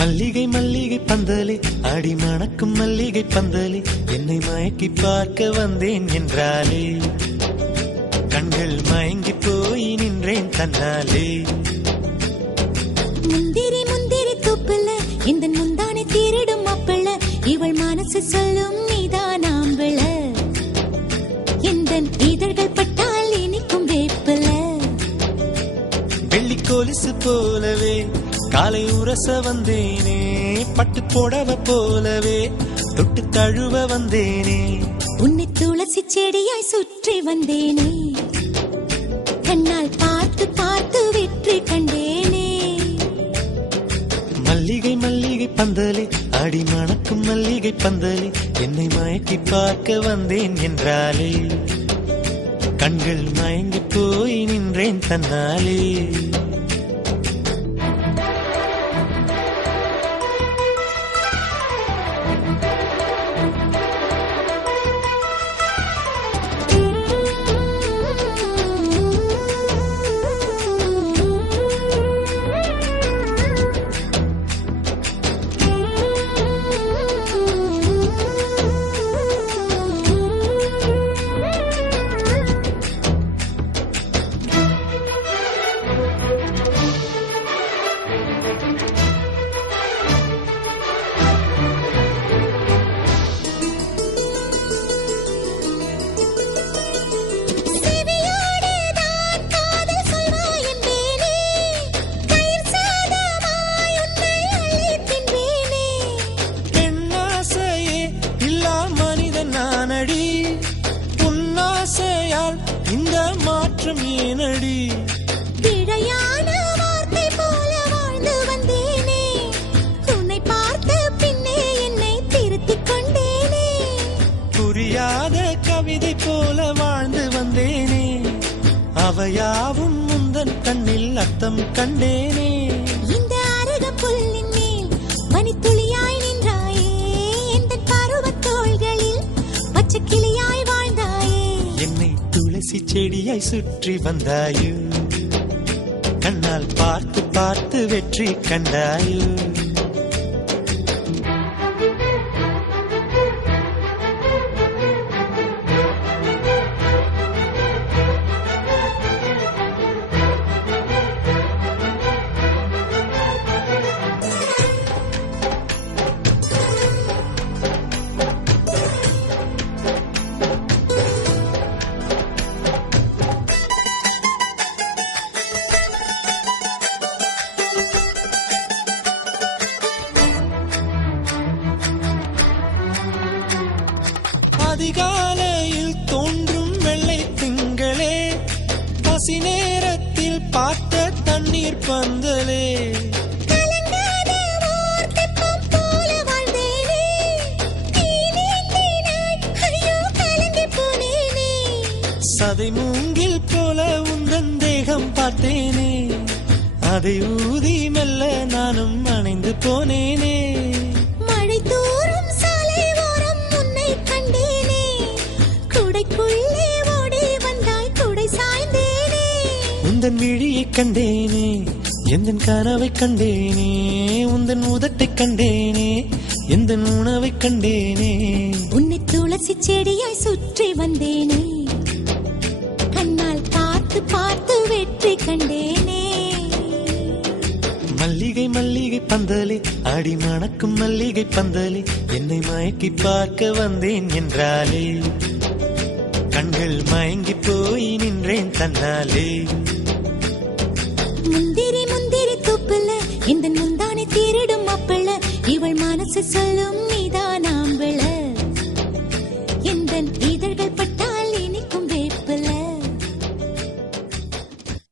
மல்லிகை மல்லிகை பந்தலே அடி மணக்கும் மல்லிகை பந்தலே என்னை மயக்கி பார்க்க வந்தேன் என்றாலே கண்கள் மயங்கி போய் நின்றேன் தன்னாலே. முந்திரி முந்திரி தூப்புல இந்த முந்தானை திருடும் மாப்பிள்ள இவள் மனசு சொல்லும் நீதான் ஆம்பிள இந்த இதழ்கள் பட்டால் இனிக்கும் வேப்பில. வெள்ளி கொலுசு போலவே காலை உரச வந்தேனே பட்டு புடவ போலவே தொட்டு தழுவ வந்தேனே உன்னை துளசி செடியாய் சுற்றி வந்தேனே கண்ணால் பார்த்து பார்த்து வெற்றி கண்டேனே. மல்லிகை மல்லிகை பந்தலே அடி மணக்கும் மல்லிகை பந்தலே என்னை மயக்கி பார்க்க வந்தேன் என்றாலே கண்கள் மயங்கி போய் நின்றேன் தன்னாலே. இந்த மாற்றம் ஏனடி பிழையான வார்த்தை போல வாழ்ந்து வந்தேனே உன்னை பார்த்த பின்னே என்னை திருத்திக் கொண்டேனே. புரியாத கவிதை போல வாழ்ந்து வந்தேனே அவையாவும் முந்தன் கண்ணில் அர்த்தம் கண்டேனே. இந்த அருக புல்லின் மேல் பனித்துளியாய் நின்றாயே இந்த பருவத் தோள்களில் பச்சை கிளியாய் வாழ்ந்தாயே என்னை துளசி செடியாய் சுற்றி வந்தாயோ கண்ணால் பார்த்து பார்த்து வெற்றி கண்டாயோ. அதிகாலையில் தோன்றும் வெள்ளை திங்களே பசி நேரத்தில் பார்த்த தண்ணீர் பந்தலே சதை மூங்கில் போல உந்தன் தேகம் பார்த்தேனே அதை ஊதி மெல்ல நானும் அணைந்து போனேனே. மழை தூரும் சாலை ஓரம் உன்னை கண்டேனே குடைக்குள்ளே ஓடி வந்தாய் குடை சாய்ந்தேனே. உந்தன் விழியை கண்டேனே எந்தன் கனவை கண்டேனே உந்தன் உதட்டை கண்டேனே எந்தன் உணவை கண்டேனே. உன்னை துளசி செடியாய் சுற்றி வந்தேனே கண்ணால் பார்த்து பார்த்து வெற்றி கண்டேனே. மல்லிகை மல்லிகை பந்தலே அடி மணக்கும் மல்லிகை பந்தலே என்னை மயக்கி பார்க்க வந்தேன் என்றாலே கண்கள் மயங்கி போய் நின்றேன் தன்னாலே. முந்திரி முந்திரி தூப்புல இந்த முந்தானை திருடும் மாப்பிள்ள இவள் மனசு சொல்லும் நீதான்